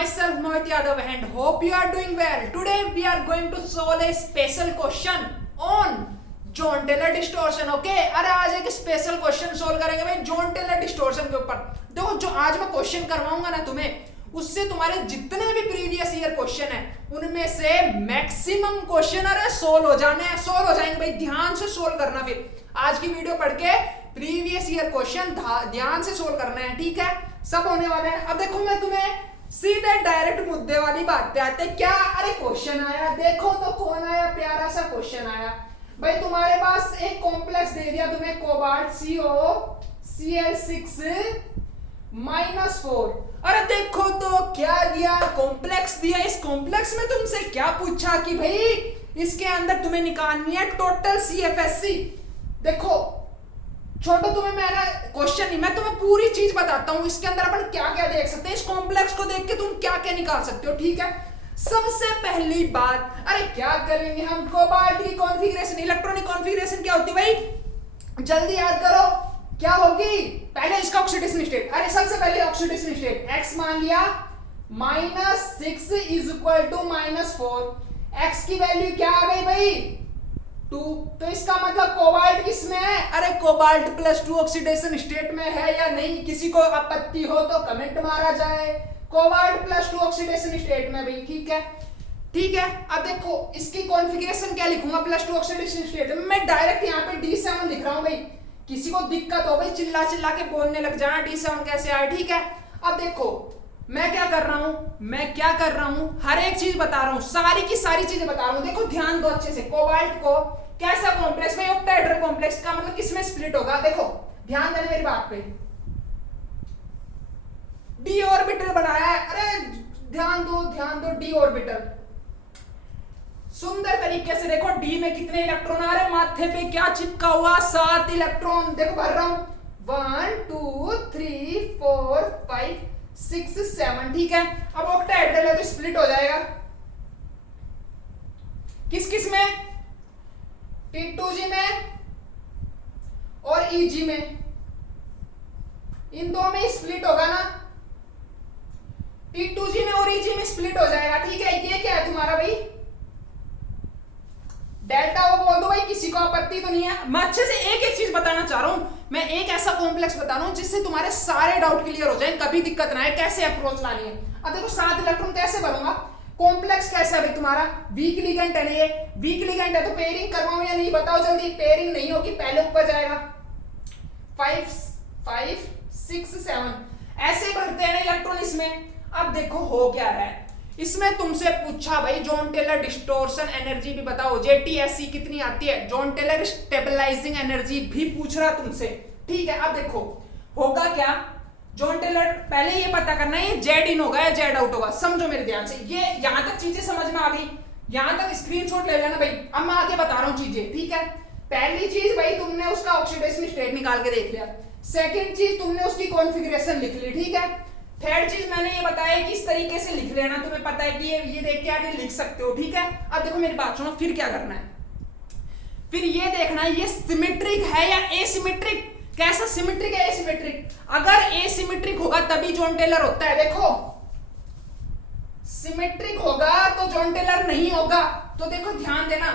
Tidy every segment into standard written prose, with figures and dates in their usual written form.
myself Mohit Yadav and hope you are doing well. Today we are going to solve a special question on Jahn Teller distortion. Okay, अरे आज एक special question solve करेंगे भाई John Teller distortion के ऊपर. देखो जो आज मैं क्वेश्चन करवाऊंगा ना तुम्हें, उससे तुम्हारे जितने भी प्रीवियस ईयर क्वेश्चन है उनमें से मैक्सिमम क्वेश्चन अरे सोल्व हो जाएंगे भाई. ध्यान से सोल्व करना. फिर आज की वीडियो पढ़ के प्रीवियस ईयर क्वेश्चन ध्यान से सोल्व करना है, ठीक है? सब होने वाले हैं. अब देखो मैं तुम्हें सीधे डायरेक्ट मुद्दे वाली बात पे आते. क्या अरे क्वेश्चन आया, देखो तो कौन आया, प्यारा सा क्वेश्चन आया भाई. तुम्हारे पास एक कॉम्प्लेक्स दे दिया तुम्हें, कोबाल्ट COCl6 -4. अरे देखो तो क्या दिया, कॉम्प्लेक्स दिया. इस कॉम्प्लेक्स में तुमसे क्या पूछा कि भाई इसके अंदर तुम्हें निकालनी है टोटल CFSC. देखो छोटो, तुम्हें मेरा क्वेश्चन नहीं, मैं तुम्हें पूरी चीज बताता हूं. इसके अंदर अपन क्या क्या देख सकते हैं, इस कॉम्प्लेक्स को देख के तुम क्या क्या निकाल सकते हो, ठीक है? सबसे पहली बात, अरे क्या करेंगे हम, कोबाल्ट की कॉन्फ़िगरेशन, इलेक्ट्रॉनिक कॉन्फ़िगरेशन क्या होती है भाई, जल्दी याद करो क्या होगी. पहले इसका ऑक्सीडेशन स्टेट, अरे सबसे पहले ऑक्सीडेशन स्टेट x मान लिया -6 इज इक्वल टू -4. x की वैल्यू क्या आ गई भाई 2. तो इसका मतलब कोबाल्ट किसमें है, अरे कोबाल्ट +2 ऑक्सीडेशन स्टेट में है या नहीं. किसी को आपत्ति हो तो कमेंट मारा जाए. कोबाल्ट +2 ऑक्सीडेशन स्टेट में भाई, ठीक है? ठीक है. अब देखो इसकी कॉन्फ़िगरेशन क्या लिखूंगा +2 ऑक्सीडेशन स्टेट में. मैं डायरेक्ट यहाँ पे D7 लिख रहा हूँ भाई. किसी को दिक्कत हो भाई चिल्ला चिल्ला के बोलने लग जाना D7 कैसे आए, ठीक है? अब देखो मैं क्या कर रहा हूँ, हर एक चीज बता रहा हूँ, सारी की सारी चीजें बता रहा हूँ. देखो ध्यान दो अच्छे से. कोबाल्ट को कैसा कॉम्प्लेक्स में, ऑक्टाहेड्रल कॉम्प्लेक्स का मतलब किसमें स्प्लिट होगा. देखो ध्यान देना मेरी बात पे, d ऑर्बिटल बनाया है. अरे ध्यान दो d ऑर्बिटल सुंदर तरीके से. देखो d में कितने इलेक्ट्रॉन आ रहे, माथे पे क्या चिपका हुआ, 7 इलेक्ट्रॉन. देखो भर रहा हूं 1 2 3 4 5 6 7, ठीक है? अब ऑक्टाहेड्रल है तो स्प्लिट हो जाएगा. किस किस में, T2G में और EG में. इन दो में स्प्लिट होगा ना, T2G में और EG में स्प्लिट हो जाएगा, ठीक है? ये क्या है तुम्हारा भाई डेल्टा. वो बोल दो भाई, किसी को आपत्ति तो नहीं है. मैं अच्छे से एक एक चीज बताना चाह रहा हूं. मैं एक ऐसा कॉम्प्लेक्स बता रहा हूं जिससे तुम्हारे सारे डाउट क्लियर हो जाए, कभी दिक्कत ना आए, कैसे अप्रोच लानी है. अब देखो 7 इलेक्ट्रॉन कैसे भरूंगा, कॉम्प्लेक्स कैसा है भाई तुम्हारा, वीक लिगेंड है. ये वीक लिगेंड है तो पेयरिंग करवाऊं या नहीं, बताओ जल्दी. पेयरिंग नहीं होगी, पहले ऊपर जाएगा. 5 5 6 7 ऐसे भरते हैं ना इलेक्ट्रॉन इसमें. अब देखो हो क्या रहा है, इसमें तुमसे पूछा भाई जॉन टेलर डिस्टॉर्शन एनर्जी भी बताओ, JTSE कितनी आती है, जॉन टेलर स्टेबलाइजिंग एनर्जी भी पूछ रहा तुमसे, ठीक है? अब देखो होगा क्या, जॉन टेलर पहले ये पता करना है ये Z इन होगा या Z आउट होगा. समझो मेरे ध्यान से, ये यहां तक चीजें समझ में आ गई, यहां तक स्क्रीनशॉट ले लेना भाई. अब मैं आगे बता रहा हूं चीजें, ठीक है? पहली चीज भाई तुमने उसका ऑक्सीडेशन स्टेट निकाल के देख लिया. सेकेंड चीज तुमने उसकी कॉन्फ़िगरेशन लिख ली, ठीक है? थर्ड चीज मैंने ये बताया कि इस तरीके से लिख लेना, तुम्हें पता है कि ये देख के आगे लिख सकते हो, ठीक है? अब देखो मेरी बात सुनो, फिर क्या करना है, फिर ये देखना है ये सिमेट्रिक है या एसिमेट्रिक. कैसा सिमेट्रिक है, एसिमेट्रिक. अगर एसिमेट्रिक होगा तभी जॉन टेलर होता है. देखो सिमेट्रिक होगा तो जॉन टेलर नहीं होगा. तो देखो ध्यान देना,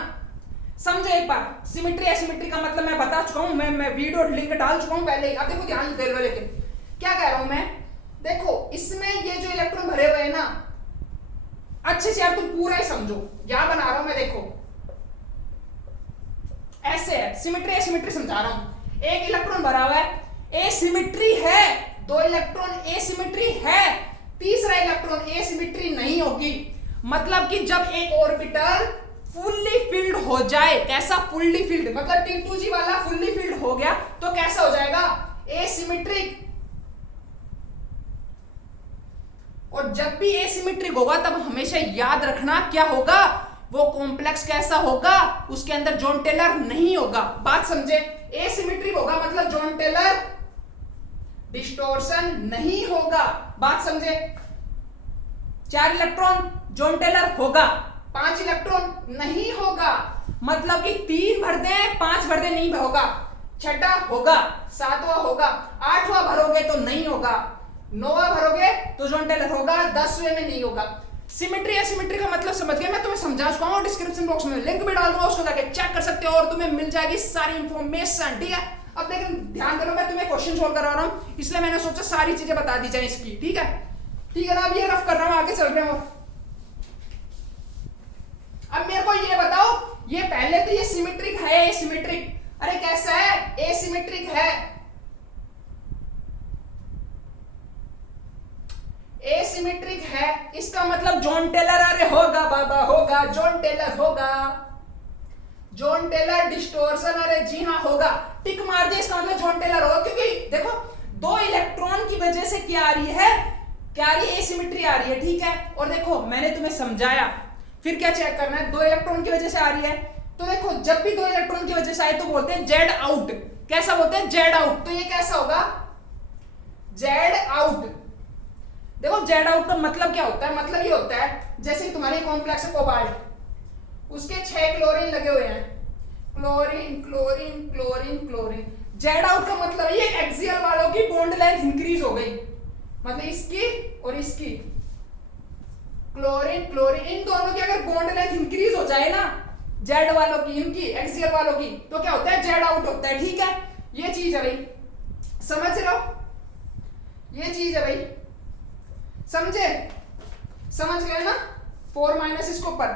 समझो एक बार. सिमेट्री एसिमेट्री का मतलब मैं बता चुका हूं, मैं वीडियो लिंक डाल चुका हूं पहले. अब देखो ध्यान दे लो, लेकिन क्या कह रहा हूं मैं, देखो इसमें ये जो इलेक्ट्रॉन भरे हुए हैं ना, अच्छे से यार तुम पूरा ही समझो, यहां बना रहा हूं मैं. देखो ऐसे है, सिमेट्री एसिमेट्री समझा रहा हूं. एक इलेक्ट्रॉन भरा हुआ है, एसिमेट्री है. 2 इलेक्ट्रॉन एसिमेट्री है, तीसरा इलेक्ट्रॉन एसिमेट्री नहीं होगी. मतलब कि जब एक ऑर्बिटल फुल्ली फिल्ड हो जाए, कैसा फुल्ली फिल्ड, मतलब T2G वाला फुल्ली फिल्ड हो गया तो कैसा हो जाएगा, एसिमेट्रिक. और जब भी एसिमेट्रिक होगा तब हमेशा याद रखना क्या होगा, वो कॉम्प्लेक्स कैसा होगा, उसके अंदर जॉन टेलर नहीं होगा. बात समझे? एसिमेट्रिक होगा मतलब जॉन टेलर डिस्टॉर्शन नहीं होगा. बात समझे? 4 इलेक्ट्रॉन जॉन टेलर होगा, 5 इलेक्ट्रॉन नहीं होगा. मतलब कि 3 भर दे 5 भर दे नहीं होगा, 6वां होगा, 7वां होगा, 8वां भरोगे तो नहीं होगा, नोवा भरोगे तो जॉन टेलर होगा, 10वें में नहीं होगा। सिमेट्री एसिमेट्री का मतलब समझ गए, मैं तुम्हें समझा चुका हूं, डिस्क्रिप्शन बॉक्स में लिंक भी डाल दूंगा, उसको जाके चेक कर सकते हो और तुम्हें मिल जाएगी सारी इंफॉर्मेशन, ठीक है। अब लेकिन ध्यान करो, मैं तुम्हें क्वेश्चन सोल्व करवा रहा हूं, इसलिए मैंने सोचा सारी चीजें बता दी जाए इसकी, ठीक है, ठीक है ना। अब ये रफ कर रहा हूं, आगे चल रहे हो। अब मेरे को ये बताओ, ये पहले तो ये सिमेट्रिक है, एसिमेट्रिक, अरे कैसा है, एसिमेट्रिक है, एसिमेट्रिक है, इसका मतलब जॉन टेलर, अरे होगा बाबा होगा, जॉन टेलर होगा, जॉन टेलर डिस्टोर्शन, अरे जी हाँ होगा, टिक मार दे, इसका मतलब जॉन टेलर होगा, क्योंकि देखो दो इलेक्ट्रॉन की वजह से क्या आ रही है, क्या आ रही है, एसिमेट्री आ रही है, ठीक है। और देखो मैंने तुम्हें समझाया, फिर क्या चेक करना है, दो इलेक्ट्रॉन की वजह से आ रही है, तो देखो जब भी दो इलेक्ट्रॉन की वजह से आए तो बोलते हैं जेड आउट, कैसा बोलते हैं, जेड आउट, तो ये कैसा होगा, जेड आउट। देखो जेड आउट का मतलब क्या होता है, मतलब ये होता है जैसे तुम्हारी कॉम्प्लेक्स कोबाल्ट, उसके 6 क्लोरीन लगे हुए हैं, chlorine chlorine chlorine chlorine, Z out का मतलब ये एक्सियल वालों की बॉन्ड लेंथ इंक्रीज हो गई, मतलब इसकी और इसकी, क्लोरीन क्लोरीन, इन दोनों की अगर बॉन्ड लेंथ इंक्रीज हो जाए ना, जेड वालों की, इनकी एक्सियल वालों की, तो क्या होता है, जेड आउट होता है, ठीक है। ये चीज है भाई, समझ रहे हो, ये चीज है भाई, समझे, समझ गए ना, 4 माइनस इसको ऊपर,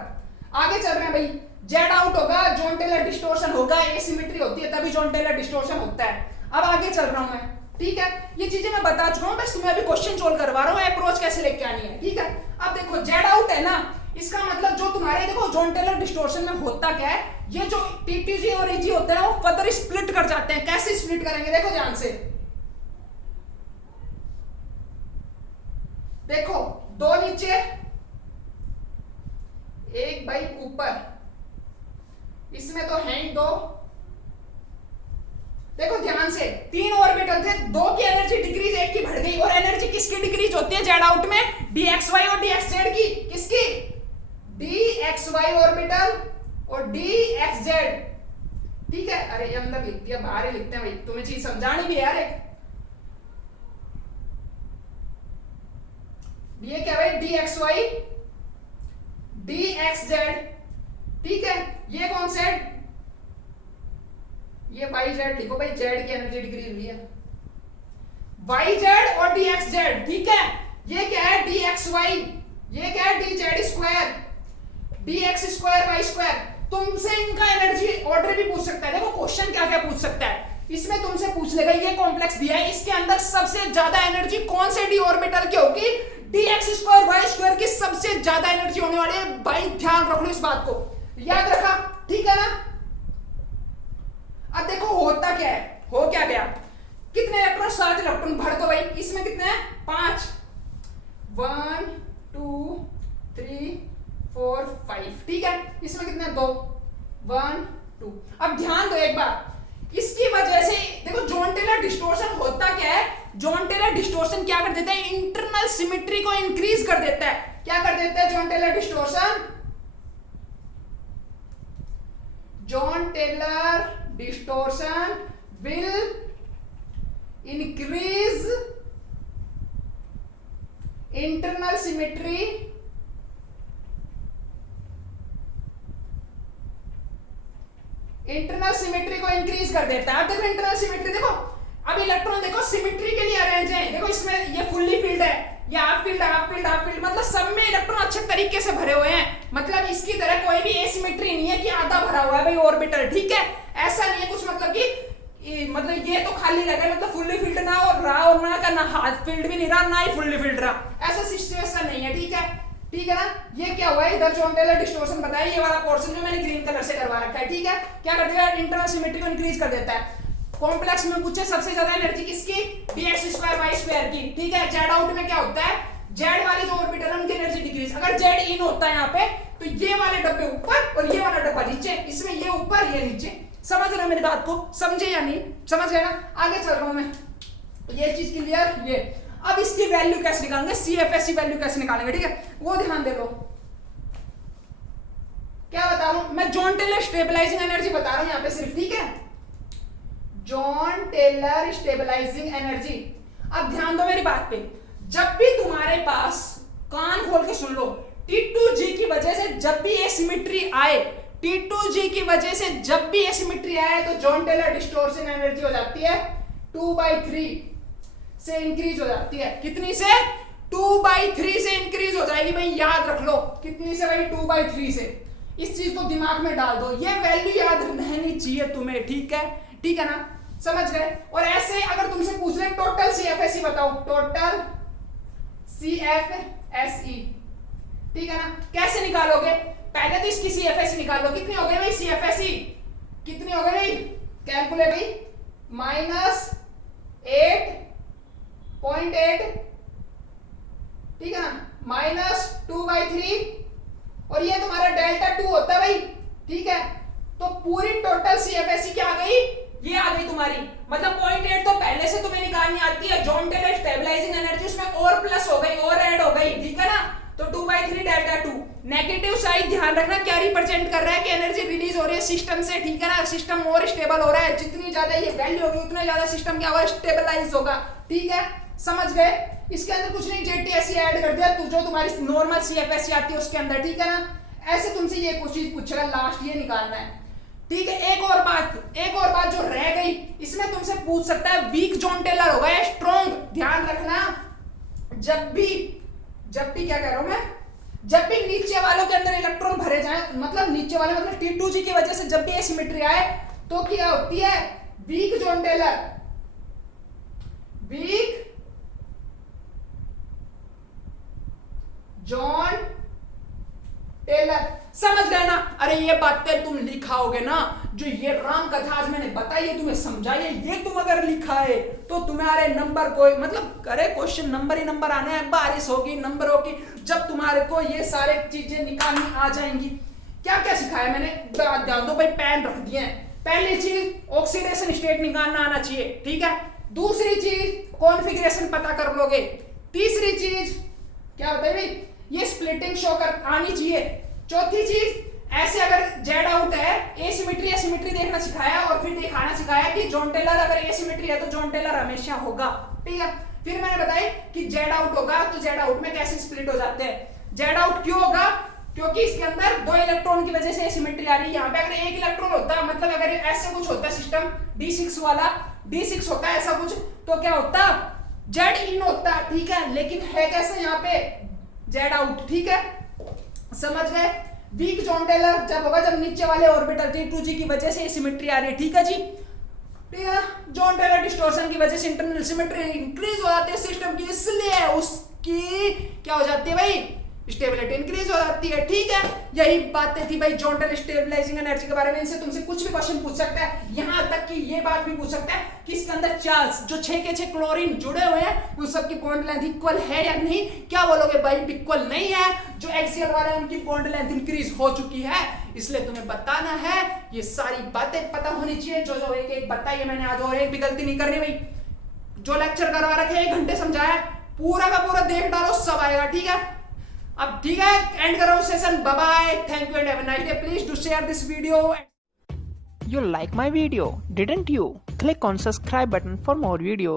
आगे चल रहे हैं भाई, जेड आउट होगा, जॉन टेलर डिस्टोर्शन होगा, एसिमेट्री होती है तभी जॉन टेलर डिस्टोर्शन होता है। अब आगे चल रहा हूं मैं, ठीक है, ये चीजें मैं बता चुका हूं, बस तुम्हें अभी क्वेश्चन सोल्व करवा रहा हूं, अप्रोच कैसे लेके आनी है, ठीक है। अब देखो जेड आउट है ना, इसका मतलब जो तुम्हारे देखो जॉन टेलर डिस्टोर्शन में होता क्या है, ये जो टीटीजी और ईजी होते हैं वो फर्दर स्प्लिट कर जाते हैं, कैसे स्प्लिट करेंगे, देखो ध्यान से, देखो दो नीचे एक भाई ऊपर, इसमें तो है ही दो, देखो ध्यान से, 3 ऑर्बिटल थे, 2 की एनर्जी डिक्रीज, 1 की बढ़ गई, और एनर्जी किसकी डिक्रीज होती है जेड आउट में, dxy और dxz की, किसकी, dxy ऑर्बिटल और dxz, ठीक है। अरे ये अंदर लिख दिया, बाहर ही लिखते हैं भाई, तुम्हें चीज समझानी भी है यार, ये क्या भाई, dxy dxz, ठीक है। ये कौन सा है, ये yz लिखो भाई, z की एनर्जी डिक्रीज हुई है, yz और dxz, ठीक है। ये क्या है, dxy, ये क्या है, dz square, dx square y square, तुमसे इनका एनर्जी ऑर्डर भी पूछ सकता है, देखो क्वेश्चन क्या क्या पूछ सकता है, इसमें तुमसे पूछ लेगा, ये कॉम्प्लेक्स दिया है, इसके अंदर सबसे ज्यादा एनर्जी कौन से डी ऑर्बिटल की होगी, dx स्क्वायर y स्क्वायर की सबसे ज्यादा एनर्जी होने वाली है भाई, ध्यान रख लो इस बात को, याद रखा, ठीक है ना। अब देखो होता क्या है, हो क्या गया, कितने इलेक्ट्रॉन, 7 इलेक्ट्रॉन भर दो भाई, इसमें कितने हैं, 5, 1 2 3 4 5, ठीक है, इसमें कितने, 2, 1 2। अब ध्यान दो एक बार, इसकी वजह से देखो जॉन टेलर डिस्टोर्शन होता क्या है, जॉन टेलर डिस्टोर्शन क्या कर देता है, इंटरनल सिमेट्री को इंक्रीज कर देता है, क्या कर देता है Jahn Teller distortion, Jahn Teller distortion will increase internal symmetry, internal symmetry को इंक्रीज कर देता है। अब देखो इंटरनल सिमेट्री, देखो अब इलेक्ट्रॉन देखो सिमेट्री के लिए अरेंज है, देखो इसमें ये फुल्ली फील्ड है, ये half field half field half field, मतलब सब में इलेक्ट्रॉन अच्छे तरीके से भरे हुए हैं, मतलब इसकी तरह कोई भी एसिमेट्री नहीं है कि आधा भरा हुआ है भाई ऑर्बिटल, ठीक है, ऐसा नहीं है कुछ, मतलब कि मतलब ये तो खाली लगा, मतलब फुल्ली फील्ड ना और रहा और ना का, ना हाफ फील्ड भी नहीं रहा ना ही फुल्ली फील्ड रहा, ऐसा सिचुएशन नहीं है, ठीक है, ठीक है ना। ये क्या हुआ है, इधर जॉन टेलर डिस्टोर्शन बताया, ये वाला पोर्शन जो मैंने ग्रीन कलर से करवा रखा है, ठीक है, क्या कर देगा, इंटरनल सिमेट्री को इंक्रीज कर देता है। कॉम्प्लेक्स में पूछे सबसे ज्यादा एनर्जी किसकी, dx स्क्वायर y स्क्वायर की, ठीक है। जेड आउट में क्या होता है, जेड वाले जो ऑर्बिटल है उनकी एनर्जी डिक्रीज, अगर जेड इन होता है यहाँ पे तो ये वाले डब्बे ऊपर और ये वाला डब्बा नीचे, इसमें ये ऊपर ये नीचे, समझ रहे हो मेरी बात को, समझे या नहीं, समझ गए ना। आगे चल रहा हूं मैं, ये चीज क्लियर, ये अब इसकी वैल्यू कैसे निकालेंगे, CFS वैल्यू कैसे निकालेंगे, ठीक है, वो ध्यान दे लो। क्या बता रहा हूं मैं, जॉन टेलर स्टेबलाइजिंग एनर्जी बता रहा हूं यहाँ पे सिर्फ, ठीक है, जॉन टेलर स्टेबलाइजिंग एनर्जी। अब ध्यान दो मेरी बात पे, जब भी तुम्हारे पास, कान खोल के सुन लो, T2G की वजह से जब भी एसिमेट्री आए, T2G की वजह से जब भी एसिमेट्री आए तो जॉन टेलर डिस्टॉर्शन एनर्जी हो जाती है 2/3 से इंक्रीज हो जाती है। कितनी से? 2/3 से इंक्रीज हो जाएगी भाई, याद रख लो। कितनी से भाई? 2/3 से। इस चीज को दिमाग में डाल दो, ये वैल्यू याद रहनी चाहिए तुम्हें, ठीक है? ठीक है ना, समझ गए? और ऐसे अगर तुमसे पूछ ले टोटल CFSE बताओ, टोटल CFSE, ठीक है ना? कैसे निकालोगे? पहले तो इसकी CFSE निकालो। कितनी हो गई भाई CFSE? कितनी हो गई भाई? कैलकुलेट भाई, -8.8, ठीक है ना, -2/3, और ये तुम्हारा Δ2 होता है भाई, ठीक है? तो पूरी टोटल CFSE क्या आ गई? ये आ गई तुम्हारी। मतलब 0.8 तो पहले से तुम्हें निकालनी आती है, जॉन टेलर स्टेबलाइजिंग एनर्जी उसमें और प्लस हो गई, और ऐड हो गई, ठीक है ना? तो 2/3 Δ2। नेगेटिव साइड ध्यान रखना क्या रिप्रेजेंट कर रहा है कि एनर्जी रिलीज हो रही है सिस्टम से, ठीक है ना? सिस्टम और स्टेबल हो रहा है, जितनी ज्यादा ये वैल्यू होगी उतना ज्यादा सिस्टम क्या होगा? स्टेबलाइज होगा, ठीक है? समझ गए? इसके अंदर कुछ नहीं, JTSE ऐड कर दिया तो जो तुम्हारी नॉर्मल CFSE आती है उसके अंदर, ठीक है ना? ऐसे तुमसे ये कुछ चीज पूछेगा, लास्ट ये निकालना है, ठीक है? एक और बात जो रह गई, इसमें तुमसे पूछ सकता है वीक जॉन टेलर होगा या स्ट्रॉन्ग। ध्यान रखना, जब भी क्या कह रहा हूं मैं, जब भी नीचे वालों के अंदर इलेक्ट्रॉन भरे जाए, मतलब नीचे वाले मतलब T2G की वजह से जब भी एसिमेट्री आए तो क्या होती है? Weak Jahn Teller, weak Jahn Teller. समझ गए ना? अरे ये बातें तुम लिखाओगे ना, जो ये राम कथा आज मैंने बताई है तुम्हें समझाई है, ये तुम अगर लिखा है तो तुम्हारे नंबर कोई मतलब अरे क्वेश्चन नंबर ही नंबर आने हैं, बारिश होगी नंबर होगी, जब तुम्हारे को ये सारे चीजें निकालनी आ जाएंगी। क्या क्या सिखाया मैंने? दो भाई पेन रख दिए हैं। पहली चीज ऑक्सीडेशन स्टेट निकालना आना चाहिए, ठीक है? दूसरी चीज कॉन्फ़िगरेशन पता कर लोगे। तीसरी चीज क्या बताइए भाई? ये स्प्लिटिंग शो कर आनी चाहिए। चौथी चीज, ऐसे अगर जेड आउट है, एसिमेट्री देखना सिखाया और फिर दिखाना सिखाया कि जॉन टेलर अगर एसिमेट्री है तो जॉन टेलर हमेशा होगा, ठीक है? फिर मैंने बताया कि जेड आउट होगा तो जेड आउट में कैसे स्प्लिट हो जाते हैं। जेड आउट क्यों होगा? क्योंकि इसके अंदर 2 इलेक्ट्रॉन की वजह से एसिमेट्री आ रही है। यहाँ पे अगर 1 इलेक्ट्रॉन होता, मतलब अगर ऐसे कुछ होता सिस्टम D6 वाला, D6 होता ऐसा कुछ, तो क्या होता? जेड इन होता, ठीक है? लेकिन है कैसे यहाँ पे? जेड आउट, ठीक है? समझ गए? वीक जॉन टेलर जब होगा जब नीचे वाले ऑर्बिटल T2G की वजह से सिमेट्री आ रही है, ठीक है जी? ठीक है? जॉन टेलर डिस्टॉर्शन की वजह से इंटरनल सिमेट्री इंक्रीज हो जाती है सिस्टम की, इसलिए उसकी क्या हो जाती है भाई? स्टेबिलिटी इंक्रीज हो जाती है, ठीक है? यही बातें थी भाई जॉन टेलर स्टेबलाइजिंग एनर्जी के बारे में। इनसे तुमसे कुछ भी क्वेश्चन पूछ सकता है, यहां तक कि ये बात भी पूछ सकता है कि इसके अंदर चार्ज जो 6 के 6 क्लोरीन जुड़े हुए हैं उन सबकी बॉन्ड लेंथ इक्वल है या नहीं? क्या बोलोगे भाई? इक्वल नहीं है। जो एक्सियल वाले उनकी बॉन्ड लेंथ इंक्रीज हो चुकी है, इसलिए तुम्हें बताना है। ये सारी बातें पता होनी चाहिए, जो एक बताइए मैंने आज, और एक भी गलती नहीं करनी भाई। जो लेक्चर करवा रखे 1 घंटे समझाया, पूरा का पूरा देख डालो, सब आएगा, ठीक है? अब ठीक है, एंड कर रहा हूं session. Bye bye, thank you and have a nice day. Please do share this video. You like my video, didn't you? Click on subscribe button for more videos.